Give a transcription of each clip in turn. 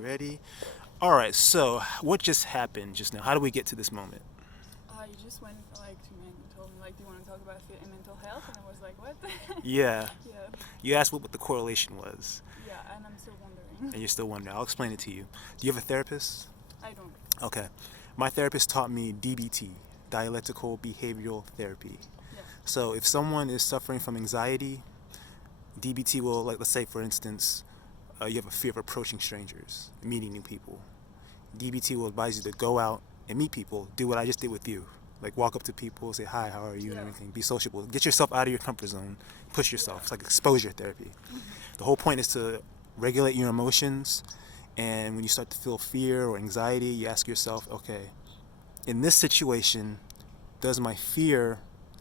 Ready? All right. So, what just happened just now? How do we get to this moment? You just went like to me and told me like, do you want to talk about fit and mental health? And I was like, what? Yeah. Yeah, You asked what the correlation was, yeah, and I'm still wondering. and you're still wondering. I'll explain it to you. Do you have a therapist? I don't. Okay. My therapist taught me DBT, dialectical behavioral therapy. Yeah, So, if someone is suffering from anxiety, DBT will, like, let's say, for instance, you have a fear of approaching strangers, meeting new people. DBT will advise you to go out and meet people. Do what I just did with you. Like walk up to people, say hi, how are you, and yeah, everything. Be sociable. Get yourself out of your comfort zone. Push yeah. yourself. It's like exposure therapy. The whole point is to regulate your emotions. And when you start to feel fear or anxiety, you ask yourself, okay, in this situation, does my fear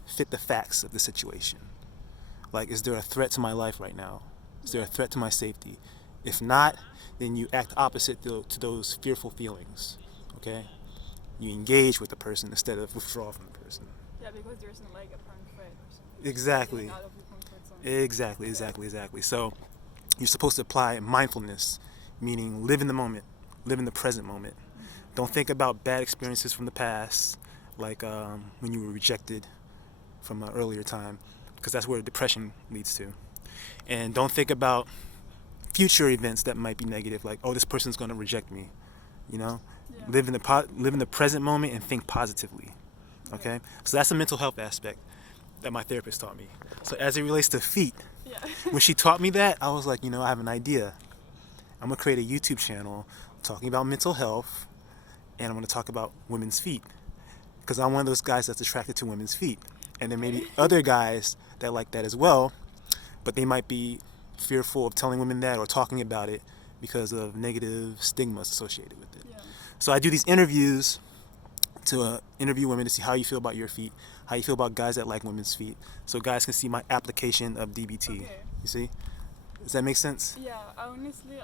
fit the facts of the situation? Like, is there a threat to my life right now? Is there a Yeah. threat to my safety? If not, then you act opposite to those fearful feelings. Okay? You engage with the person instead of withdraw from the person. Yeah, because there's no like apparent threat or something. It's just like getting Exactly. out of your comfort zone. Exactly, Yeah. exactly, exactly. So you're supposed to apply mindfulness, meaning live in the moment, live in the present moment. Don't think about bad experiences from the past, like when you were rejected from an earlier time, because that's where depression leads to. And don't think about future events that might be negative, like, oh, this person's going to reject me. You know, Yeah. live in the present moment and think positively. Okay. Okay, so that's a mental health aspect that my therapist taught me. So as it relates to feet, Yeah. when she taught me that, I was like, I have an idea. I'm gonna create a YouTube channel talking about mental health, and I'm gonna talk about women's feet because I'm one of those guys that's attracted to women's feet, and there may Okay. be other guys that like that as well, but they might be fearful of telling women that or talking about it because of negative stigmas associated with it. Yeah. So I do these interviews to interview women to see how you feel about your feet, how you feel about guys that like women's feet, so guys can see my application of DBT. Okay. You see? Does that make sense? Yeah. Honestly,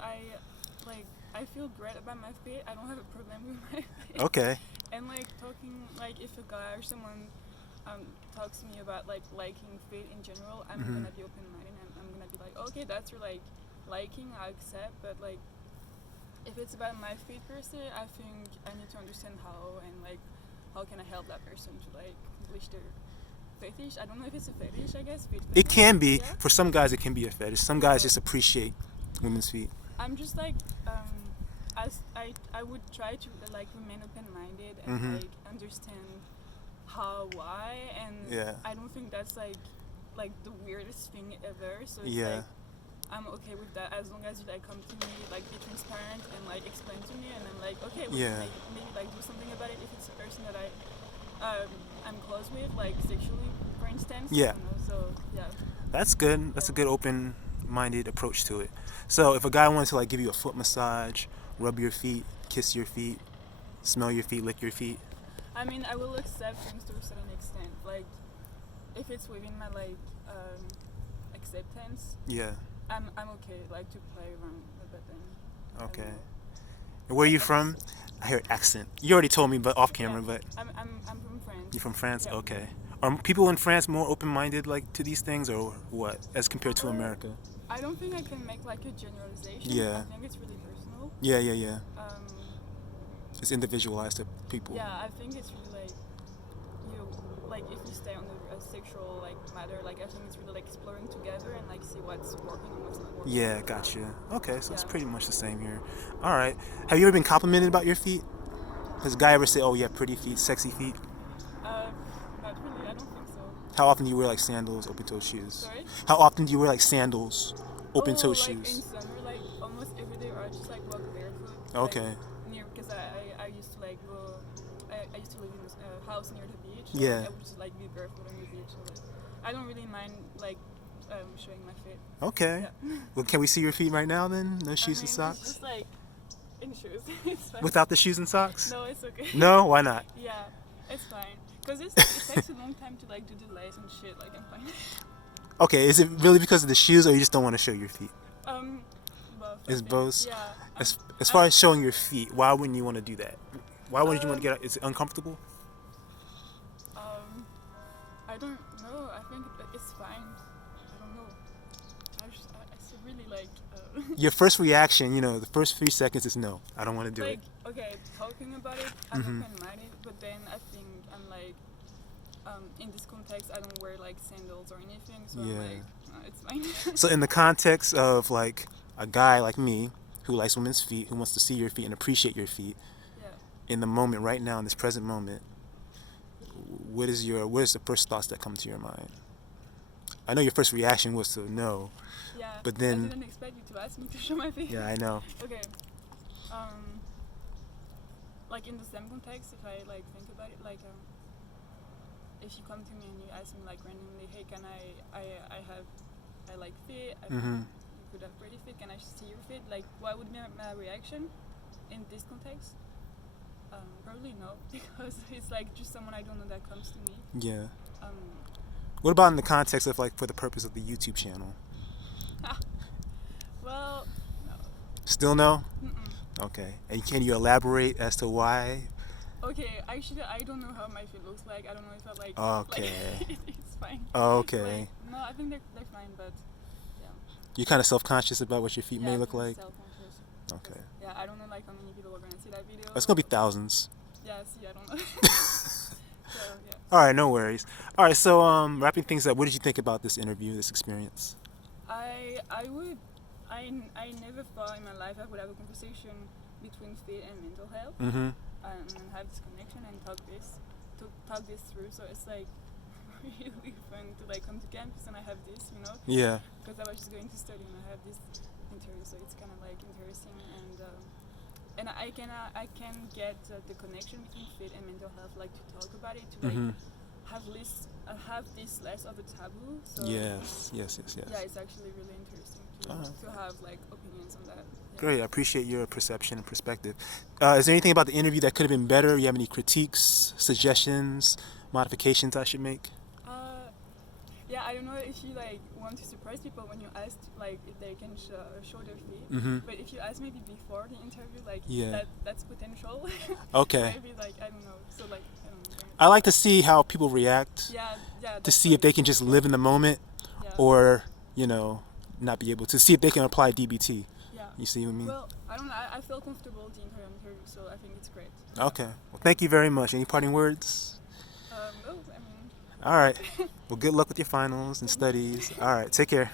like I feel great about my feet. I don't have a problem with my feet. Okay. And like talking, like if a guy or someone talks to me about like liking feet in general, I'm Mhm. gonna be open minded and I'm gonna be like, okay, that's your like liking, I accept, but like if it's about my feet per se, I think I need to understand how and like how can I help that person to like accomplish their fetish. I don't know if it's a fetish, I guess, feet It fetish. can be Yeah. for some guys. It can be a fetish. Some Yeah, guys but just appreciate women's feet. I'm just like as I would try to like remain open minded and Mhm. like understand how, why, and Yeah. I don't think that's like the weirdest thing ever. So it's Yeah. like I'm okay with that as long as you like come to me, like be transparent and like explain to me, and I'm like, okay, we can Yeah. maybe like do something about it if it's a person that I'm close with, like sexually, for instance. Yeah. So yeah, That's good. That's yeah. a good open-minded approach to it. So if a guy wanted to like give you a foot massage, rub your feet, kiss your feet, smell your feet, lick your feet. I mean, I will accept things to a certain extent. Like if it's within my like acceptance, Yeah. I'm okay like to play around with it. Then I don't Okay. know. And where are you I just from? I hear accent. You already told me, but off yeah. camera. But I'm from France. you're from France. Yeah. Okay. Are people in France more open-minded like to these things, or what, as compared to Uh, America? I don't think I can make like a generalization. I Yeah. think it's really personal. Yeah. Yeah. Yeah. Um, It's individualized to people. yeah, I think it's really like you like if you stay on the sexual like matter, like I think it's really like exploring together and like see what's working and what's not working. Yeah, gotcha. Okay, so it's Yeah. pretty much the same here. All right. Have you ever been complimented about your feet? Has a guy ever say, "Oh, you have pretty feet, sexy feet"? Uh, not really. I don't think so. How often do you wear like sandals, open-toed shoes? Sorry. How often do you wear like sandals, Oh, open-toed like in shoes? summer, like almost every day, or I just like walk barefoot, like Okay. near because I used to like go. I used to live in a house near the beach. So, Yeah. like, I would just like be barefoot on the beach. So like, I don't really mind like showing my feet. Okay. Yeah. Well, can we see your feet right now then? No I shoes mean, and it's socks? just like in shoes. It's fine. Without the shoes and socks? No, it's okay. No? Why not? Yeah, it's fine. Cause it takes a long time to like do the lace and shit. Like I'm fine. Okay, is it really because of the shoes or you just don't want to show your feet? Um, both. I It's think. both. Yeah. As far as showing your feet, why wouldn't you want to do that? Why wouldn't you want to get out? Is it uncomfortable? Um, I don't know. I think it's fine. I don't know. I still really like Your first reaction, the first 3 seconds is no. I don't want to do like, it. okay, talking about it, I'm open-minded, but then I think I'm like, in this context, I don't wear like sandals or anything, so I'm like, it's fine. So in the context of like a guy like me who likes women's feet, who wants to see your feet and appreciate your feet, in the moment right now, in this present moment, what is the first thoughts that come to your mind? I know your first reaction was to no. Yeah. But then I didn't expect you to ask me to show my feet. Yeah, I know. Okay. Like in the same context, if I like think about it, like if you come to me and you ask me like randomly, hey, can I like feet? You could have pretty feet. Can I see your feet? Like, what would be my reaction in this context? Probably no, because it's like just someone I don't know that comes to me. Yeah. What about in the context of like for the purpose of the YouTube channel? Well, no. Still no? Mm-mm. Okay. And can you elaborate as to why? Okay, actually, I don't know how my feet looks like. I don't know if I like. Okay. Like, it's fine. Okay. Like, no, I think they're fine, but yeah. You're kind of self-conscious about what your feet may I'm look like? self-conscious. Okay. Yeah, I don't know like how many people are gonna see that video. It's gonna be thousands. Yeah, see, I don't know. So yeah. All right, no worries. All right, so wrapping things up, what did you think about this interview, this experience? I never thought in my life I would have a conversation between feet and mental health, and have this connection and talk this through. So it's like really fun to like come to campus and I have this, Yeah. because I was just going to study and I have this interview, so it's kind of like interesting, and I can get the connection between fit and mental health, like to talk about it, to like have this less of a taboo. So Yes. yeah, it's actually really interesting to have like opinions on that. Yeah. Great, I appreciate your perception and perspective. Is there anything about the interview that could have been better? You have any critiques, suggestions, modifications I should make? Yeah, I don't know if you like want to surprise people when you ask like if they can show their feet. But if you ask maybe before the interview, like that's potential. Okay. Maybe like I don't know. So like I don't know. I like to see how people react. Yeah. To see if they can just live in the moment, or not be able to see if they can apply DBT. Yeah. You see what I mean? Well, I don't know. I feel comfortable the entire interview, so I think it's great. Okay. Well, thank you very much. Any parting words? No, I mean. All right. Well, good luck with your finals and studies. All right. Take care.